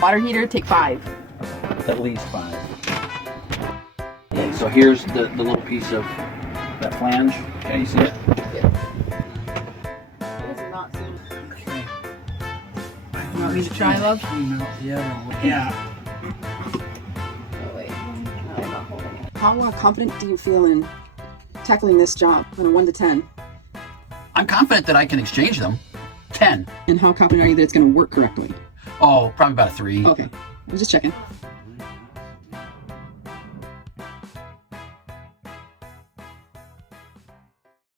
Water heater, take 5. At least 5. Okay, so here's the little piece of that flange. Okay, you see it? Okay. You want me to try, love? Yeah. Oh, wait. No, I'm not holding it. How confident do you feel in tackling this job on a 1 to 10? I'm confident that I can exchange them. 10. And how confident are you that it's going to work correctly? Oh, probably about a 3. Okay, I'm just checking.